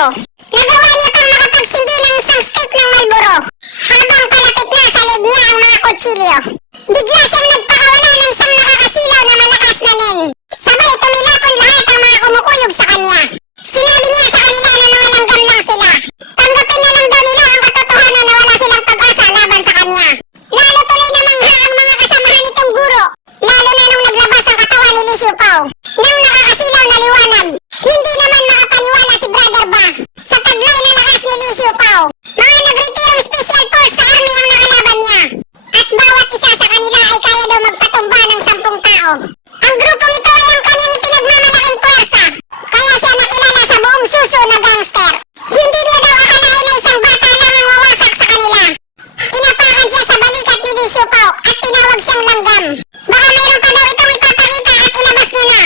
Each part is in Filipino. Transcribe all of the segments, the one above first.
Pao. Nagawa niya pang makapagsindi ng isang stick ng Marlboro habang palapit na sa leg niya ang mga kutsilyo. Bigla siyang nagpakawala ng isang nakakasilaw na malakas na nin. Sabay tumilapon lahat ang mga kumukuyog sa kanya. Sinabi niya sa kanila na mga langgam lang sila. Tanggapin na lang daw nila ang katotohanan na wala silang pag-asa laban sa kanya. Lalo tuloy na mangha ang mga kasamahan nitong guro, lalo na nung naglabas ang katawan ni Li Siupao ng nakakasilaw na liwanag. Hindi naman makapaniwala si Brother Ba sa taglay na lakas ni Li Siupao. Mga nagretirong special force sa army ang nakalaban niya. At bawat isa sa kanila ay kaya daw magpatumba ng 10 tao. Ang grupong ito ay ang kanyang ipinagmamalaking puwersa. Kaya siya nakilala sa buong Suso na gangster. Hindi niya daw akalain na isang bata lang ang wawasak sa kanila. Inapakan siya sa balikat ni Li Siupao at tinawag siyang langgam. Baka meron pa daw itong ipapakita at ilabas niya na.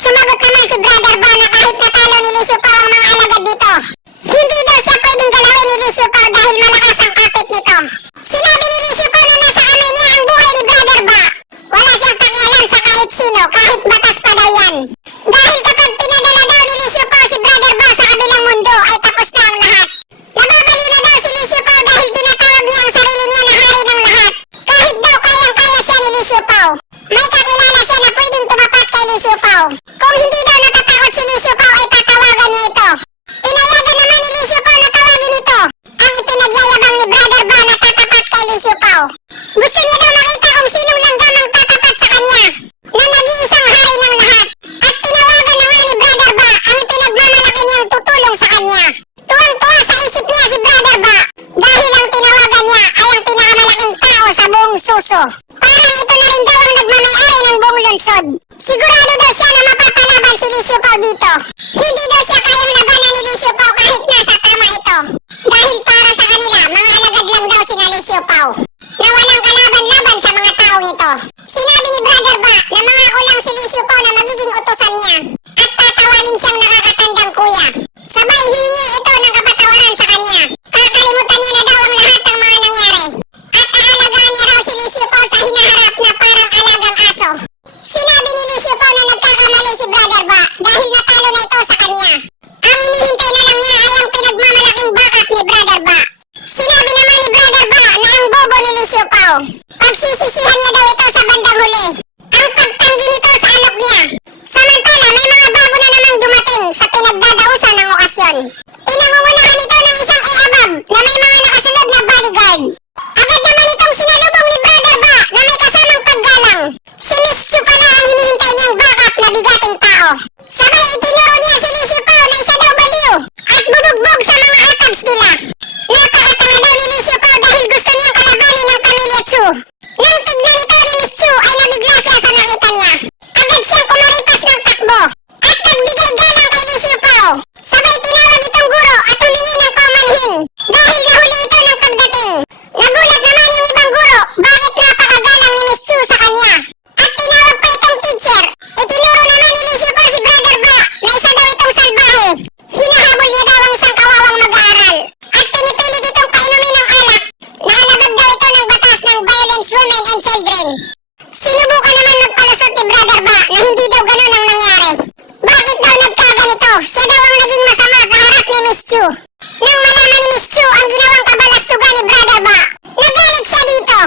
Sumagot naman si Brother Ba na kahit natalo ni Li Siupao ang mga alagad dito, hindi daw siya pwedeng galawin ni Li Siupao dahil malakas ang kapit nito. Sinabi ni Li Siupao na nasa kamay niya ang buhay ni Brother Ba. Wala siyang pakialam sa kahit sino, kahit batas pa daw yan. Dahil kapag pinadala daw ni Li Siupao si Brother Ba sa kabilang mundo ay tapos na ang lahat. Nababaliw na daw si Li Siupao dahil tinatawag niya ang sarili niya na hari ng lahat. Kahit daw kayang-kaya siya ni Li Siupao. May kakilala siya na pwedeng tumapat kay Li Siupao. Kung hindi daw natatakot si Li Siupao ay tatawagan niya ito. Pinayagan naman ni Li Siupao na tawagin ito. Ang ipinagyayabang ni Brother Ba na tatapat kay Li Siupao. Gusto niya daw makita kung sinong langgam ang tatapat sa kanya na nag-iisang hari ng lahat. At tinawagan na nga ni Brother Ba ang ipinagmamalaki niyang tutulong sa kanya. Tuwang-tuwa sa isip niya si Brother Ba dahil ang tinawagan niya ay ang pinakamalaking tao sa buong Suso. Parang ito na rin daw ang nagmamayari ng buong lungsod. Sigurado daw siya na mapapalaban si Li Siupao dito. Hindi daw siya kayang labanan ni Li Siupao kahit nasa tama ito. Dahil para sa kanila, mga alagad lang daw si Li Siupao na walang kalaban-laban sa mga taong ito. Sinabi ni Brother Ba na mangako lang si Li Siupao na magiging utusan niya at tatawagin siyang nakakatandang kuya. Sabay hihingi ito ng kapatawaran sa kanya. Kakalimutan niya na daw ang lahat ng mga nangyari. At aalagaan niya raw si Li Siupao sa hinaharap na parang alagang aso. Sinabi ni Li Siupao na nagkakamali si Brother Ba dahil natalo na ito sa kanya. Ang hinihintay na lang niya ay ang pinagmamalaking backup ni Brother Ba. Sinabi naman ni Brother Ba na ang bobo ni Li Siupao. Pagsisisihan niya daw ito sa bandang huli. Ang pagtanggi nito sa anak niya. Samantala may mga bago na namang dumating sa pinagdadausan ng okasyon. Pinangungunahan ito ng isang iabab na may mga nakasunod na bodyguard. Agad naman itong sinalubong ni Brother Ba na may kasamang paggalang. Si Miss Chu pala ang hinihintay niyang backup na bigating tao. Sabay itinuro niya si Li Siupao na isa daw baliw at bubugbog sa mga atags nila. Napakatanga daw ni Li Siupao dahil gusto niyang kalabanin ng pamilya Chu. Nang tignan ito ni Miss Chu ay nabigla siya sa nakita niya. Agad siyang kumaripas ng takbo at nagbigay galang kay Li Siupao. Sabay tinawag itong guro at humingi ng paumanhin dahil nahuli ito ng pagdating. Nagulat naman yung ibang guro bakit napakagalang ni Miss Chu sa kanya. At tinawag pa itong teacher. Itinuro naman ni Li Siupao si Brother Ba na isa daw itong salbahe. Hinahabol niya daw ang isang kawawang mag-aaral. At pinipilit itong painumin ng alak. Naalabag daw ito ng batas ng Violence Women and Children. Sinubukan naman magpalusot ni Brother Ba na hindi daw ganun ang nangyari. Bakit daw nagkaganito? Siya daw ang naging masama sa harap ni Miss Chu. Nang malaman ni Miss Chu ang ginawang kabalastugan ni Brother Ba, nagalit siya dito.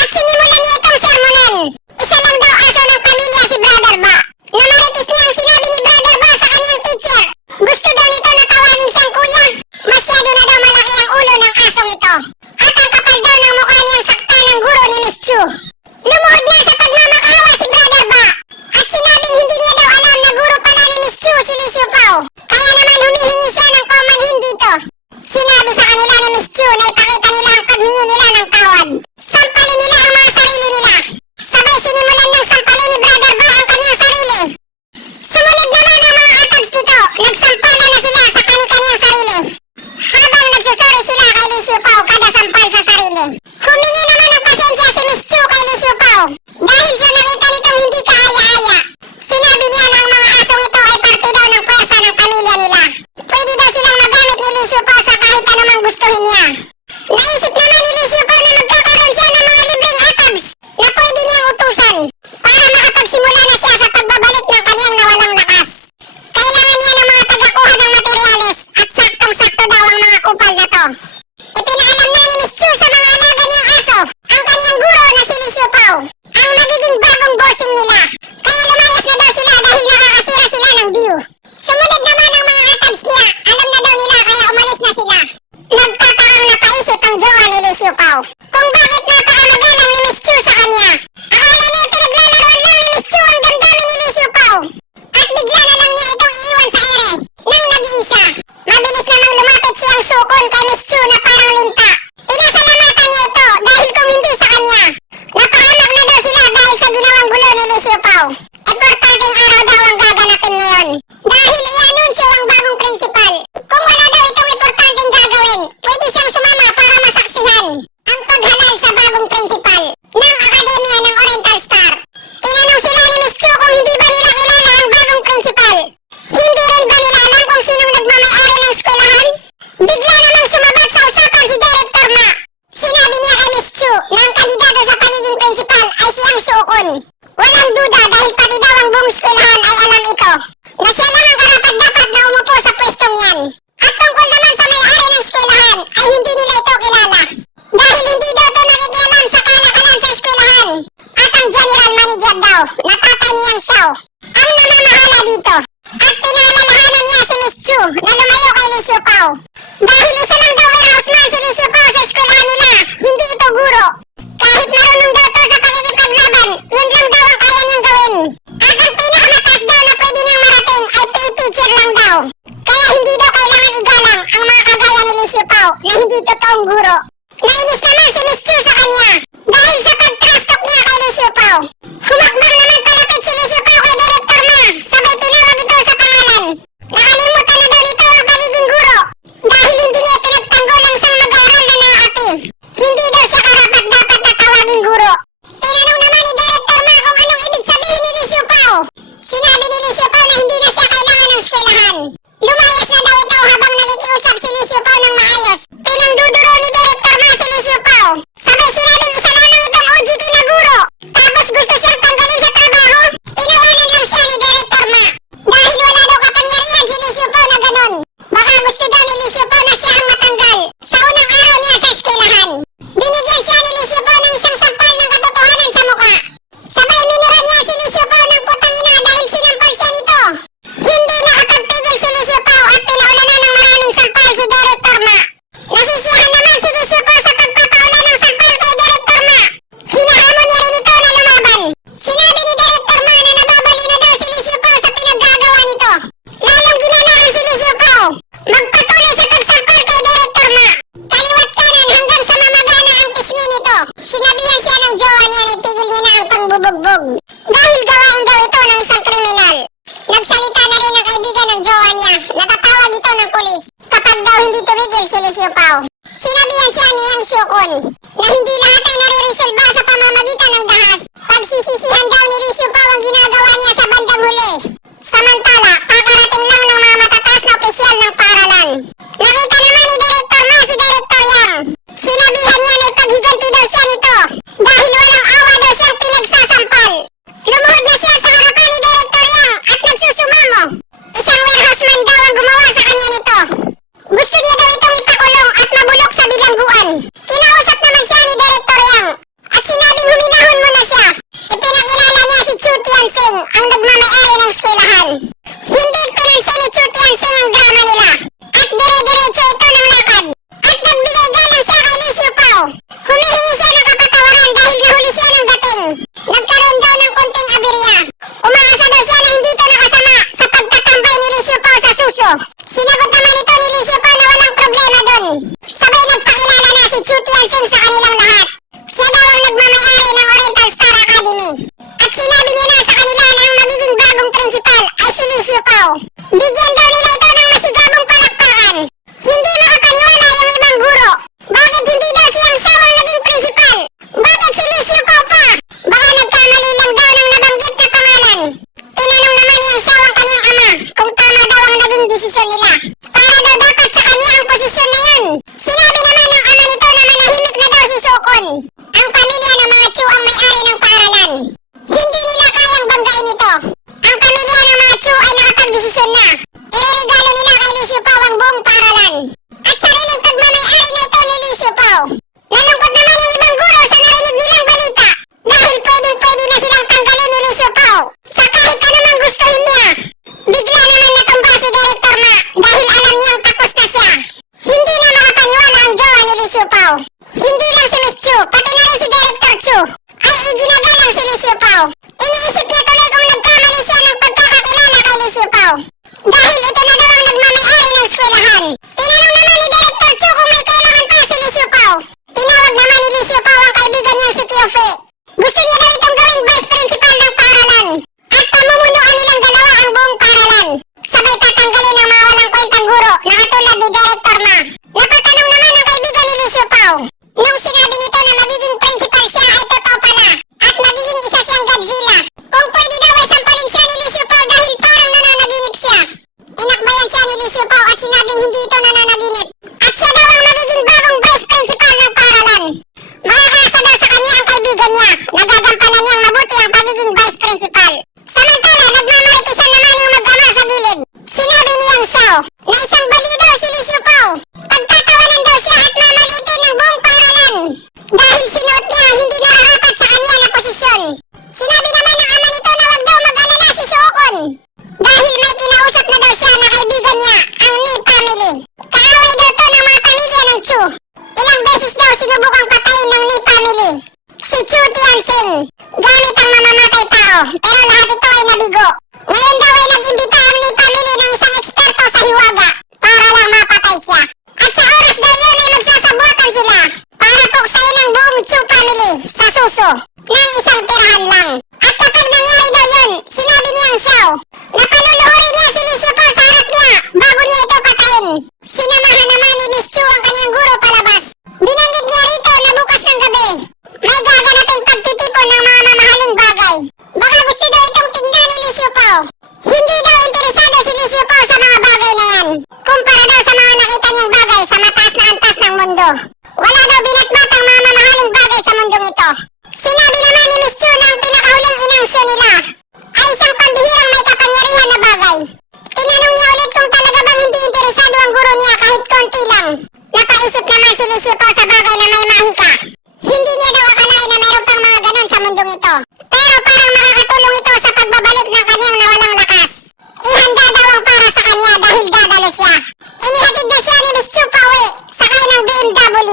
At sinimulan niya itong sermonan. Isa lang daw aso ng pamilya si Brother Ba. Na maritis niyang sinabi ni Brother Ba sa kanyang teacher. Gusto daw nito na tawagin siyang kuya. Masyado na daw malaki ang ulo ng asong ito. At ang kapal daw ng mukha niyang saktan ng guro ni Miss Chu. Lumuhod na sa pagmamakawa si Brother Ba. At sinabing hindi niya daw alam na guro pala ni Miss Chu si Li Siupao. Kaya naman humihingi siya ng paumanhin dito. Siopaw kung bakit napakamagalang ni Miss Chu sa kanya. Akala niya pinaglalaroan lang ni Miss Chu ang damdamin ni Lee Siopaw. At bigla na lang niya itong iiwan sa ere nang nag-iisa. Mabilis namang lumapit siyang sukon kay Miss Chu na parang linta. Pinasalamatan niya ito dahil kung hindi sa kanya. Napahamak na daw sila dahil sa ginawang gulo ni Lee Siopaw. Importanteng araw daw ang gaganapin ngayon. Dahil i-anunsyo ang bagong principal. Kung wala daw itong importanteng gagawin, pwede siyang sumama para masaksihan ang paghalal sa bagong principal ng Akademya ng Oriental Star. Tinanong sila ni Miss Chu kung hindi ba nila kilala ang bagong principal. Hindi rin ba nila alam kung sinong nagmamayari ng eskwelahan? Bigla namang sumabat sa usapan si Director Ma. Sinabi niya kay Miss Chu na ang kandidato sa pagiging principal ay siyang Sukon. Walang duda dahil pati daw ang buong eskwelahan ay alam ito na siya lang ang karapat-dapat na umupo sa pwestong yan. At tungkol naman sa may-ari ng eskwelahan ay hindi nila ito kilala. Dahil hindi daw ito nakikialam sa kalakalan sa eskwelahan. At ang general manager daw na tatay niyang Xiao ang namamahala dito. At pinaalalahanan niya si Miss Chu na lumayo kay Lee Siopaw. Dahil isa lang daw warehouseman si Lee Siopaw sa eskwelahan nila, hindi ito guro. Kahit marunong daw to sa pakikipaglaban, yun lang daw ang kaya niyang gawin. At ang pinakamataas daw na pwede niyang marating ay PE teacher lang daw. Kaya hindi daw kailangan igalang ang mga kagaya ni Lee Siopaw na hindi totoong guro. Nainis naman si Miss Chu sa kanya dahil sa pag-trust talk niya kay Lee Siopaw. Humakbang naman palapit si Lee Siopaw kay Director Ma, sabay tinawag ito sa pangalan. Nakalimutan na daw nito ang pagiging guro dahil hindi niya pinagtanggol ang isang mag-aaral na naapi. Hindi daw siya karapat-dapat na tawaging guro. Tinanong naman ni Director Ma kung anong ibig sabihin ni Lee Siopaw. Sinabi ni Lee Siopaw na hindi na siya kailangan ng eskwelahan. Lumayas na daw ito habang nakikiusap si Lee Siopaw ng maayos. Pinangduduro ni Director Ma si Lee Siopaw. Sabay sinabing isa lamang itong OJT na guro. Tapos gusto siyang tanggalin sa trabaho. Inawanan lang siya ni Director Ma. Dahil wala daw kapangyarihan si Lee Siopaw na ganon. Baka gusto daw ni Lee Siopaw na siya ang matanggal sa unang araw niya sa eskwelahan. Binigyan siya ni Lee Siopaw ng isang sampal ng katotohanan sa mukha. Sabay minura niya si Lee Siopaw ng putangina dahil sinampal siya nito. Hindi nakapagpigil si Lee Siopaw at pinaulanan ng maraming sampal si Director Ma. Nasisiyahan naman si Lee Siopaw sa pagpapaulan ng sampal kay Director Ma. Hinahamon niya rin ito na lumaban. Sinabi ni Director Ma na nababali na daw si Lee Siopaw sa pinaggagawa nito. Lalong ginanahan si Lee Siopaw magpatuloy sa pagsampal kay Director Ma. Kaliwat kanan hanggang sa mamagana ang pisngi nito. Sinabihan siya ng jowa niya na itigil niya na ang pangbubugbog. Dahil gawain daw ito ng isang kriminal. Nagsalita na rin ang kaibigan ng jowa niya. Natatawag ito ng pulis kapag daw hindi tumigil si Lee Siopaw. Sinabihan siya ni Yang Xiukun na hindi lahat ay nare-resolba sa pamamagitan ng dahas. Pagsisisihan daw ni Lee Siopaw ang ginagawa niya sa bandang huli. Samantala, kakarating lang ng mga matataas na opisyal ng paaralan. Nakita naman ni Director Ma si Director Yang. Sinabihan niya na ipaghiganti daw siya nito dahil walang awa daw siyang pinagsasampal. Lumuhod na siya sa harapan ni Director Yang at nagsusumamo. Isang warehouseman daw ang gumawa sa kanya nito. Gusto niya daw itong ipakulong at mabulok sa bilangguan. Kinausap naman siya ni Director Yang at sinabing huminahon muna siya. Ipinakilala niya si Chu Tianxing ang nagmamayari ng eskwelahan. Hindi pinansin ni Chu Tianxing ang drama nila at dire-diretso ito ng lakad. At nagbigay galang siya kay Lee Siopaw. Humihingi siya ng kapatawaran dahil nahuli siya ng dating. Nagkaroon daw ng konting aberya. Umaasa daw siya na hindi ito nakasama sa pagtatambay ni Lee Siopaw sa suso. Sinagot naman ito ni Lee Siopaw na walang problema doon. Sabay nagpakilala na si Chu Tianxing sa kanilang lahat. Siya daw ang nagmamayari ng Oriental Star Academy. At sinabi niya na sa kanila na ang magiging bagong principal ay si Lee Siopaw. Bigyan daw nila ito ng masigabong palakpakan. Hindi makapaniwala yung ibang guro. Bakit hindi daw siyang Xiao ang naging principal? Bakit si Lee Siopaw pa? Baka nagkamali lang daw ng nabanggit na pangalan. Tinanong naman niyang Xiao ang kanyang ama kung tama daw ang naging desisyon nila. Para daw dapat sa kanya ang posisyon na yun. Sinabi naman ng ama nito na manahimik na daw si Xiao naisip naman si Lisipaw sa bagay na may mahika. Hindi niya daw akalain na mayroon pang mga ganon sa mundong ito. Pero parang makakatulong ito sa pagbabalik ng kanyang nawalang lakas. Ihanda daw ang para sa kanya dahil dadalo siya. Inihatid na siya ni Miss Chu pauwi, sakay ng BMW.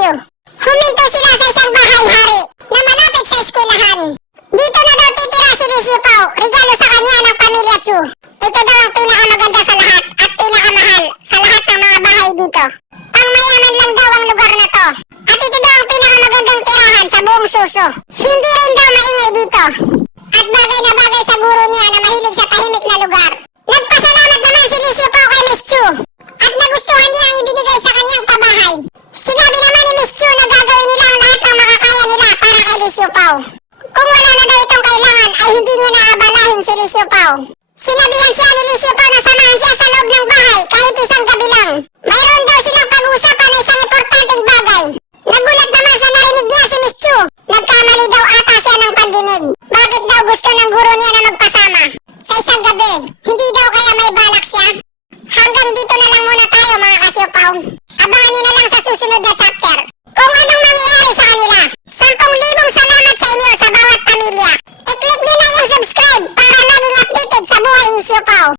Huminto sila sa isang bahay-hari na malapit sa eskwelahan. Dito na daw titira si Lisipaw, regalo sa kanya ng pamilya Chu. Ito daw ang pinakamaganda sa lahat at pinakamahal sa lahat ng mga bahay dito. Pangmayaman lang daw ang lugar na to. At ito daw ang pinakamagandang tirahan sa buong Suso. Hindi rin daw maingay dito. At bagay na bagay sa guro niya na mahilig sa tahimik na lugar. Nagpasalamat naman si Lisipaw kay Miss Chu. At nagustuhan niya ang ibinigay sa kanyang pabahay. Sinabi naman ni Miss Chu na gagawin nila ang lahat ng makakaya nila para kay Lisipaw. Kung wala na daw itong kailangan ay hindi niya naabalahin si Lisipaw. Sinabihan siya ni Lisipaw na samahan siya sa loob ng bahay kahit isang gabi lang. Mayroon daw silang pag-uusapan na isang importanteng bagay. Nagulat naman sa narinig niya si Miss Chu. Nagkamali daw ata siya ng pandinig. Bakit daw gusto ng guro niya na magpasama? Sa isang gabi, hindi daw kaya may balak siya? Hanggang dito na lang muna tayo mga kasiopaw. Abangan niyo na lang sa susunod na chapter kung anong